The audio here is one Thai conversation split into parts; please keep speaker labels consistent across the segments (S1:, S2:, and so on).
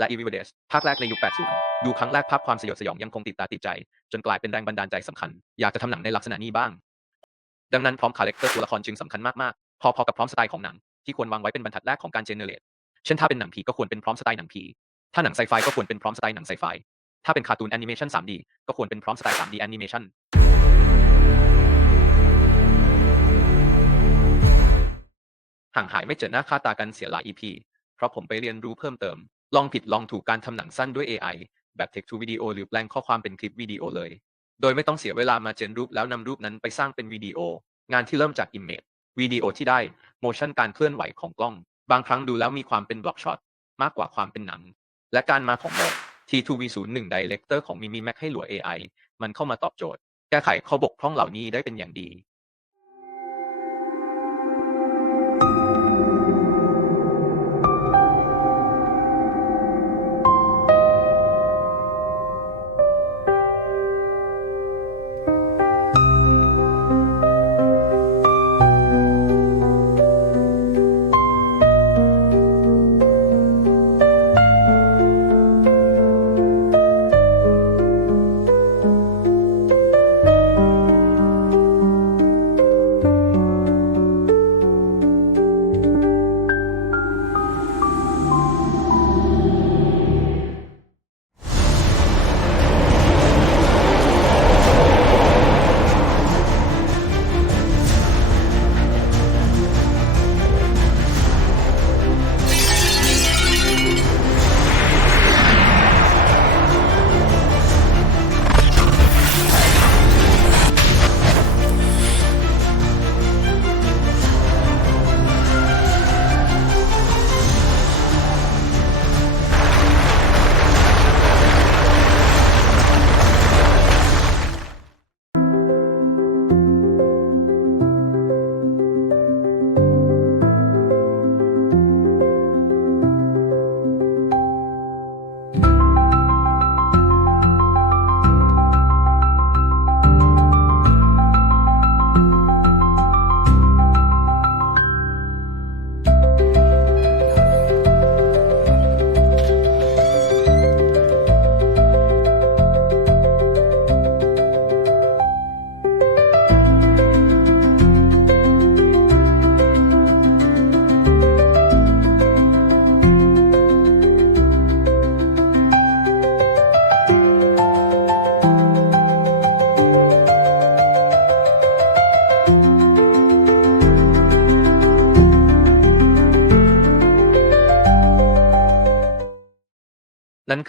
S1: และ e v i v a d e ภาคแรกในยุค 80 ดูครั้งแรกภาพความสยดสยองยังคงติดตาติดใจ จนกลายเป็นแรงบันดาลใจสำคัญ อยากจะทำหนังในลักษณะนี้บ้าง ดังนั้นพร้อมคาแรคเตอร์ตัวละครจึงสำคัญมากๆ พอๆกับพร้อมสไตล์ของหนังที่ควรวางไว้เป็นบรรทัดแรกของการเจเนเรตเช่นถ้าเป็นหนังผีก็ควรเป็นพร้อมสไตล์หนังผี ถ้าหนังไซไฟก็ควรเป็นพร้อมสไตล์หนังไซไฟ ถ้าเป็นคาร์ตูนแอนิเมชัน 3D ก็ควรเป็นพร้อมสไตล์ 3D แอนิเมชันห่างหายไม่เจอหน้าค่าตากันเสียหลาย EP เพราะผมไปเรียนรู้เพิ่มเติม ลองผิดลองถูกการทำหนังสั้นด้วย AI แบบ text to video หรือแปลงข้อความเป็นคลิปวิดีโอเลย โดยไม่ต้องเสียเวลามาเจนรูปแล้วนำรูปนั้นไปสร้างเป็นวิดีโอ งานที่เริ่มจาก image วิดีโอที่ได้ motion การเคลื่อนไหวของกล้อง บางครั้งดูแล้วมีความเป็น block shot มากกว่าความเป็นหนัง และการมาของโหมด T2V01 Director ของ Mimi Mac ให้หลัว AI มันเข้ามาตอบโจทย์ แก้ไขข้อบกพร่องเหล่านี้ได้เป็นอย่างดี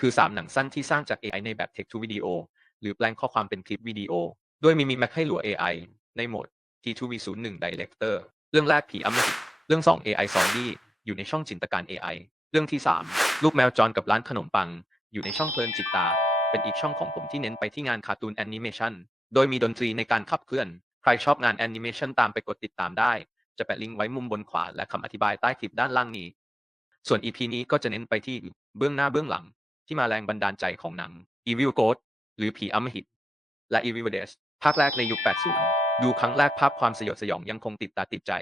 S1: คือ 3 หนังสั้นที่สร้างจาก AI ในแบบ Text to Video หรือแปลงข้อความเป็นคลิปวิดีโอ ด้วยมิมิแมคให้หลัว AI ในโหมด T2V01 Director เรื่องแรกผีอำมหิตเรื่อง 2 AI ซอมบี้อยู่ในช่องจินตการ AI เรื่องที่ 3 ลูกแมวจรกับร้านขนมปัง อยู่ในช่องเพลินจิตตา เป็นอีกช่องของผมที่เน้นไปที่งานคาร์ตูนแอนิเมชันโดยมีดนตรีในการขับเคลื่อน ใครชอบงานแอนิเมชันตามไปกดติดตามได้ จะแปะลิงก์ไว้มุมบนขวาและคำอธิบายใต้คลิปด้านล่างนี้ ส่วน EP นี้ก็จะเน้นไปที่เบื้องหน้าเบื้องหลัง ที่มาแรงบันดาลใจของหนัง Evil Ghost หรือผีอำมหิต และ Evil d e s ภาคแรกในยุค 80 ดูครั้งแรกภาพความสยดสยองยังคงติดตาติดใจ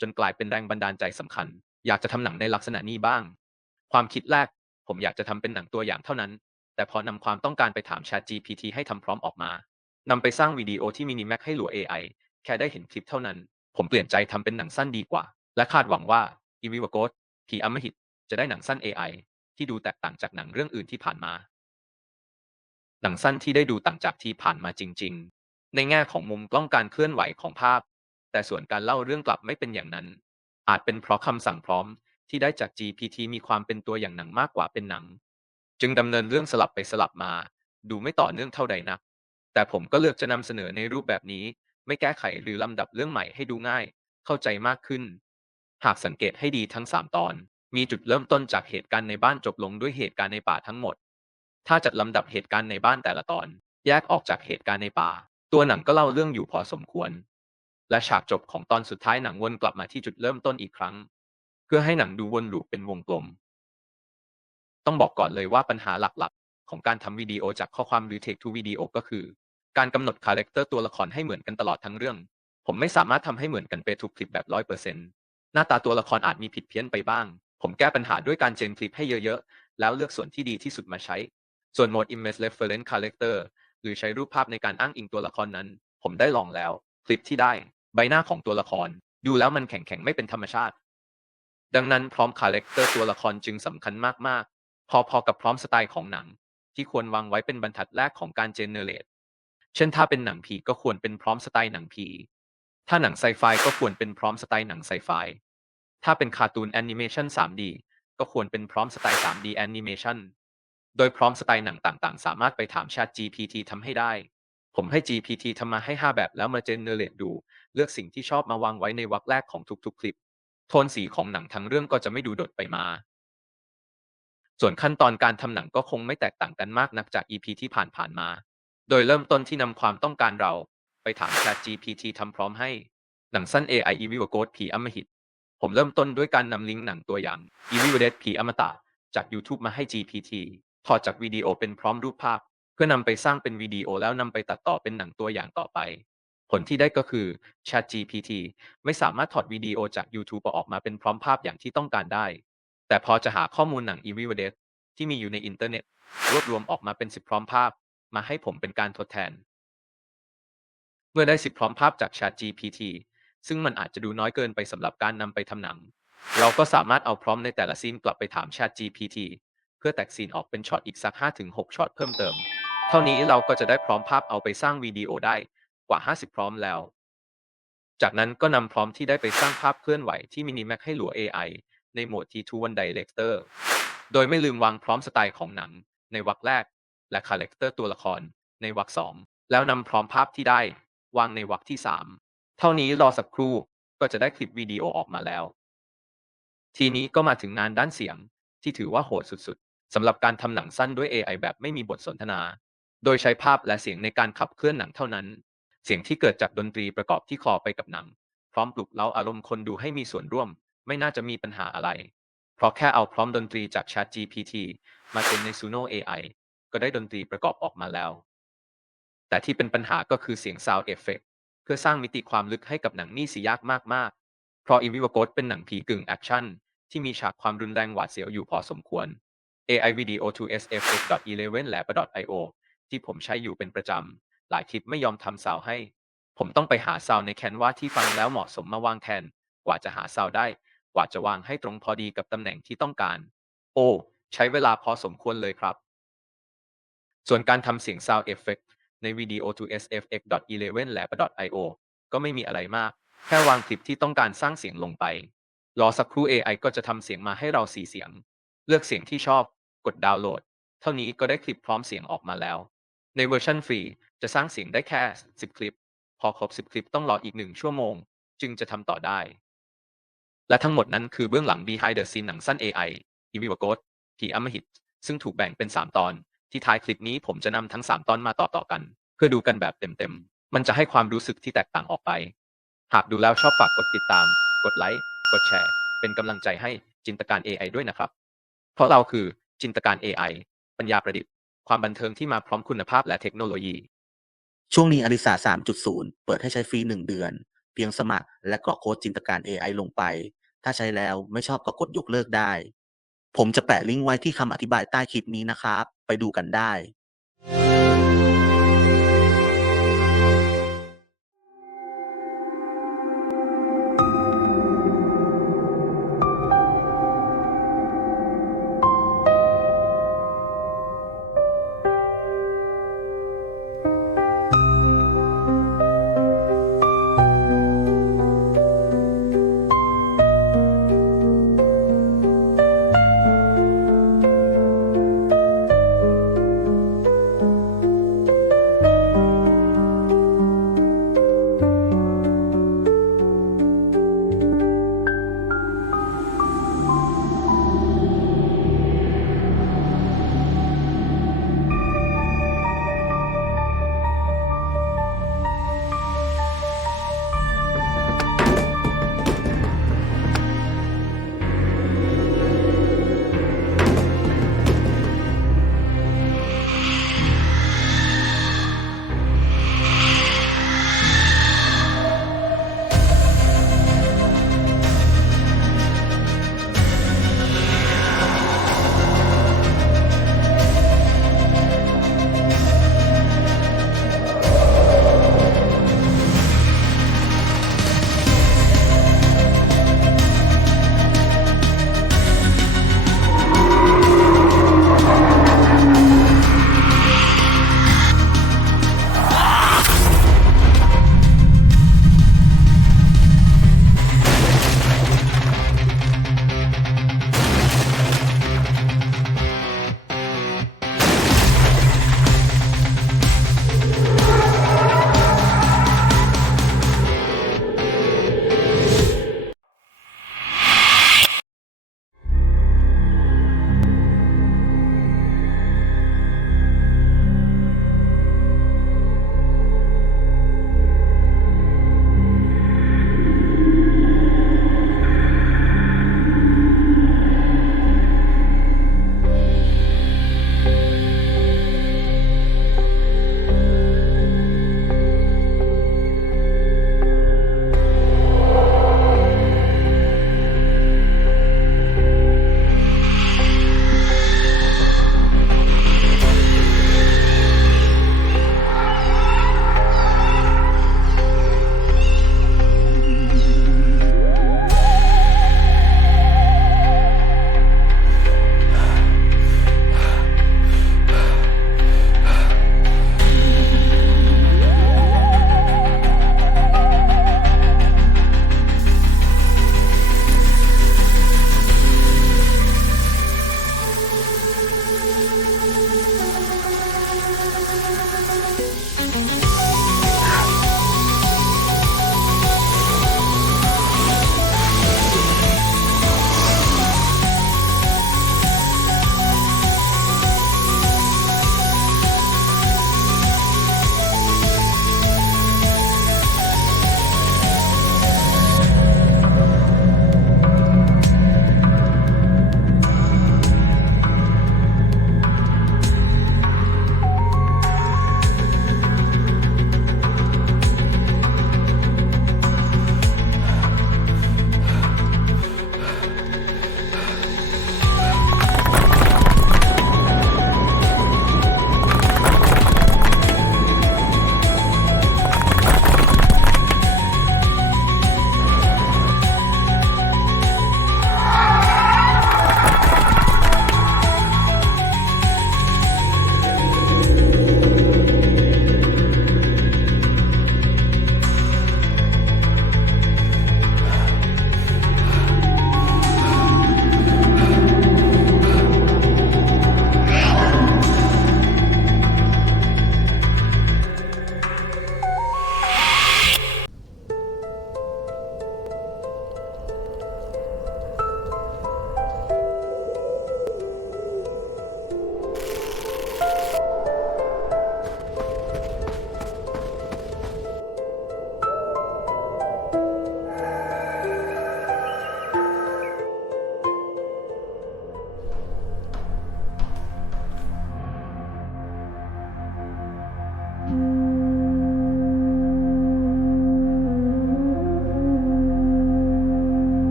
S1: จนกลายเป็นแรงบันดาลใจสำคัญ อยากจะทำหนังในลักษณะนี้บ้าง ความคิดแรก ผมอยากจะทำเป็นหนังตัวอย่างเท่านั้น แต่พอนำความต้องการไปถาม Chat GPT ให้ทำพร้อมออกมานำไปสร้างวิดีโอที่มินิแม็กให้หลัว AI แค่ได้เห็นคลิปเท่านั้น ผมเปลี่ยนใจทำเป็นหนังสั้นดีกว่า และคาดหวังว่า Evil Ghost ผีอำมหิตจะได้หนังสั้น AI ที่ดูแตกต่างจากหนังเรื่องอื่นที่ผ่านมา หนังสั้นที่ได้ดูต่างจากที่ผ่านมาจริง ๆ ในแง่ของมุมกล้องการเคลื่อนไหวของภาพ แต่ส่วนการเล่าเรื่องกลับไม่เป็นอย่างนั้น อาจเป็นเพราะคำสั่งพร้อมที่ได้จาก GPT มีความเป็นตัวอย่างหนังมากกว่าเป็นหนัง จึงดำเนินเรื่องสลับไปสลับมา ดูไม่ต่อเนื่องเท่าใดนัก แต่ผมก็เลือกจะนำเสนอในรูปแบบนี้ ไม่แก้ไขหรือลำดับเรื่องใหม่ให้ดูง่าย เข้าใจมากขึ้น หากสังเกตให้ดีทั้ง 3 ตอน มีจุดเริ่มต้นจากเหตุการณ์ในบ้านจบลงด้วยเหตุการณ์ในป่าทั้งหมด ถ้าจัดลำดับเหตุการณ์ในบ้านแต่ละตอน แยกออกจากเหตุการณ์ในป่า ตัวหนังก็เล่าเรื่องอยู่พอสมควร และฉากจบของตอนสุดท้ายหนังวนกลับมาที่จุดเริ่มต้นอีกครั้ง เพื่อให้หนังดูวนลูปเป็นวงกลม ต้องบอกก่อนเลยว่าปัญหาหลักๆ ของการทำวิดีโอจากข้อความหรือ Take to Video ก็คือ การกำหนดคาแรคเตอร์ตัวละครให้เหมือนกันตลอดทั้งเรื่อง ผมไม่สามารถทำให้เหมือนกันเป๊ะทุกคลิปแบบร้อยเปอร์เซ็นต์หน้าตาตัวละครอาจมีผิดเพี้ยนไปบ้าง ผมแก้ปัญหาด้วยการเจนคลิปให้เยอะๆ แล้วเลือกส่วนที่ดีที่สุดมาใช้ ส่วนโหมด Image Reference Character หรือใช้รูปภาพในการอ้างอิงตัวละครนั้น ผมได้ลองแล้ว คลิปที่ได้ ใบหน้าของตัวละคร ดูแล้วมันแข็งๆ ไม่เป็นธรรมชาติ ดังนั้นพร้อมคาแรคเตอร์ตัวละครจึงสำคัญมากๆ พอๆกับพร้อมสไตล์ของหนัง ที่ควรวางไว้เป็นบรรทัดแรกของการเจเนเรตเช่นถ้าเป็นหนังผีก็ควรเป็นพร้อมสไตล์หนังผีถ้าหนังไซไฟก็ควรเป็นพร้อมสไตล์หนังไซไฟ ถ้าเป็นคาร์ตูนแอนิเมชัน 3D ก็ควรเป็นพร้อมสไตล์ 3D แอนิเมชันโดยพร้อมสไตล์หนังต่างๆ สามารถไปถาม Chat GPT ทำให้ได้ ผมให้ GPT ทำมาให้ 5 แบบแล้วมาเจนเนเรตดู เลือกสิ่งที่ชอบมาวางไว้ในวรรคแรกของทุกๆ คลิป โทนสีของหนังทั้งเรื่องก็จะไม่ดูโดดไปมา ส่วนขั้นตอนการทำหนังก็คงไม่แตกต่างกันมากนักจาก EP ที่ผ่านๆมา โดยเริ่มต้นที่นำความต้องการเรา ไปถาม Chat GPT ทำพร้อมให้ หนังสั้น AI Evil Ghost ผีอำมหิต ผมเริ่มต้นด้วยการนำลิงก์หนังตัวอย่าง Evil Dead ผีอมตะจาก YouTube มาให้ GPT ถอดจากวิดีโอเป็นพร้อมรูปภาพ เพื่อนำไปสร้างเป็นวิดีโอแล้วนำไปตัดต่อเป็นหนังตัวอย่างต่อไป ผลที่ได้ก็คือ Chat GPT ไม่สามารถถอดวิดีโอจาก YouTube ออกมาเป็นพร้อมภาพอย่างที่ต้องการได้ แต่พอจะหาข้อมูลหนัง Evil Dead ที่มีอยู่ในอินเทอร์เน็ต รวบรวมออกมาเป็น10พร้อมภาพ มาให้ผมเป็นการทดแทน เมื่อได้10พร้อมภาพจาก Chat GPT ซึ่งมันอาจจะดูน้อยเกินไปสำหรับการนำไปทำหนัง เราก็สามารถเอาพร้อมในแต่ละซีนกลับไปถาม Chat GPT เพื่อแตกซีนออกเป็นช็อตอีกสัก 5-6ช็อตเพิ่มเติม เท่านี้เราก็จะได้พร้อมภาพเอาไปสร้างวิดีโอได้กว่า 50 พร้อมแล้ว จากนั้นก็นำพร้อมที่ได้ไปสร้างภาพเคลื่อนไหวที่มินิแม็กให้หลัว AI ในโหมด T2 One Director โดยไม่ลืมวางพร้อมสไตล์ของหนัง ในวรรคแรก และคาแรคเตอร์ตัวละคร ในวรรคสองแล้วนำพร้อมภาพที่ได้ วางในวรรคที่3 เท่านี้รอสักครู่ก็จะได้คลิปวิดีโอออกมาแล้ว ทีนี้ก็มาถึงงานด้านเสียงที่ถือว่าโหดสุดๆสำหรับการทำหนังสั้นด้วย AI แบบไม่มีบทสนทนา โดยใช้ภาพและเสียงในการขับเคลื่อนหนังเท่านั้น เสียงที่เกิดจากดนตรีประกอบที่คอไปกับหนัง พร้อมปลุกเร้าอารมณ์คนดูให้มีส่วนร่วม ไม่น่าจะมีปัญหาอะไร เพราะแค่เอาพร้อมดนตรีจาก Chat GPT มาเป็นใน Suno AI ก็ได้ดนตรีประกอบออกมาแล้ว แต่ที่เป็นปัญหาก็คือเสียง Sound Effect เพื่อสร้างมิติความลึกให้กับหนังนี่สิยากมากๆ เพราะ i n v i v o g o s t เป็นหนังผีกึ่งแอคชั่นที่มีฉากความรุนแรงหวาดเสียวอยู่พอสมควร AI Video 2 sfx.11 และ .io ที่ผมใช้อยู่เป็นประจำ หลายคลิปไม่ยอมทำซาวให้ ผมต้องไปหาซาวในแคนวาที่ฟังแล้วเหมาะสมมาวางแทน กว่าจะหาซาวได้ กว่าจะวางให้ตรงพอดีกับตำแหน่งที่ต้องการ โอ้ ใช้เวลาพอสมควรเลยครับ ส่วนการทำเสียง Sound Effect ในวิดีโอ to sfx.11 และ .io ก็ไม่มีอะไรมาก แค่วางคลิปที่ต้องการสร้างเสียงลงไป รอสักครู่ AI ก็จะทำเสียงมาให้เราสีเสียง เลือกเสียงที่ชอบ กดดาวน์โหลด เท่านี้ก็ได้คลิปพร้อมเสียงออกมาแล้ว ในเวอร์ชันฟรีจะสร้างเสียงได้แค่ 10 คลิป พอครบ 10 คลิปต้องรออีก 1 ชั่วโมง จึงจะทำต่อได้ และทั้งหมดนั้นคือเบื้องหลัง behind the scene หนังสั้น AI e v i v a g o s ผีอมหิต ซึ่งถูกแบ่งเป็น 3 ตอน ที่ท้ายคลิปนี้ผมจะนำทั้ง 3 ตอนมาต่อๆกัน เพื่อดูกันแบบเต็มๆ มันจะให้ความรู้สึกที่แตกต่างออกไป หากดูแล้วชอบฝากกดติดตาม กดไลค์ กดแชร์ เป็นกำลังใจให้จินตการ AI ด้วยนะครับ เพราะเราคือจินตการ AI ปัญญาประดิษฐ์ ความบันเทิงที่มาพร้อมคุณภาพและเทคโนโลยี
S2: ช่วงนี้อลิสา3.0 เปิดให้ใช้ฟรี 1 เดือน เพียงสมัครและกรอกโค้ดจินตการ AI ลงไป ถ้าใช้แล้วไม่ชอบก็กดยกเลิกได้ ผมจะแปะลิงก์ไว้ที่คำอธิบายใต้คลิปนี้นะครับ ไปดูกันได้